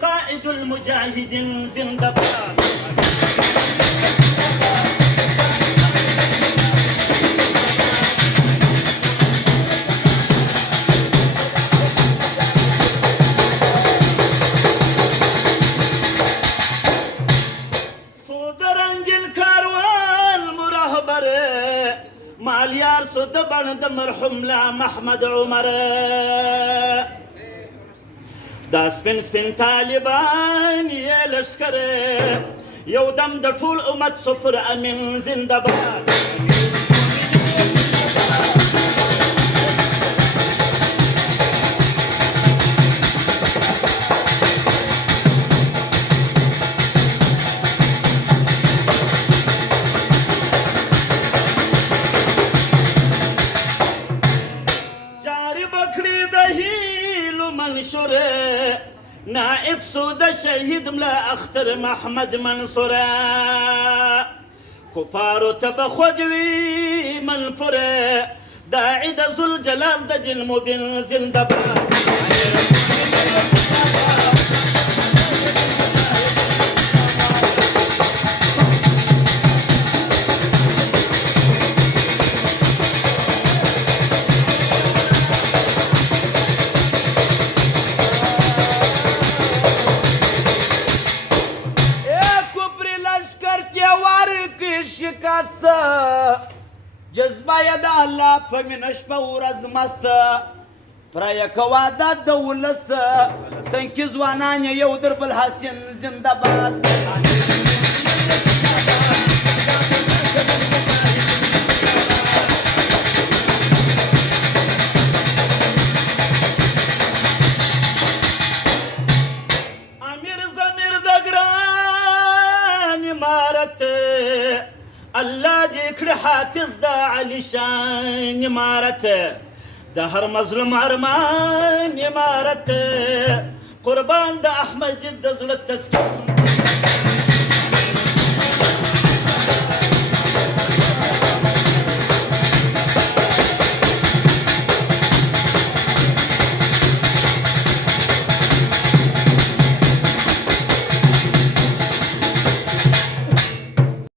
قائد المجاهدين زندباد. صودرنج الكاروان مرهبر ماليار صد بند مرحوم لا محمد عمر دا سپین طالبان یې لشکر یو دم د ټول امت سپر امین زندباد. جاری بکړي د هیلو منشور نائب سود شهید ملا اختر محمد منصور کفارو تب خودوی منفور داعی د ذوالجلال د دین مبین زندباد. شکست جذبه یې د الله په مینه شپه ورځ مست پرایه کوه د ولس سنکي ځوانان یې یو در بل حسین زنده‌باد. امیر ضمیر د ګران عمارت الله دې کړي حافظ د علي شان عمارت د هر مظلوم ارمان عمارت قربان د احمد د زړه تسکین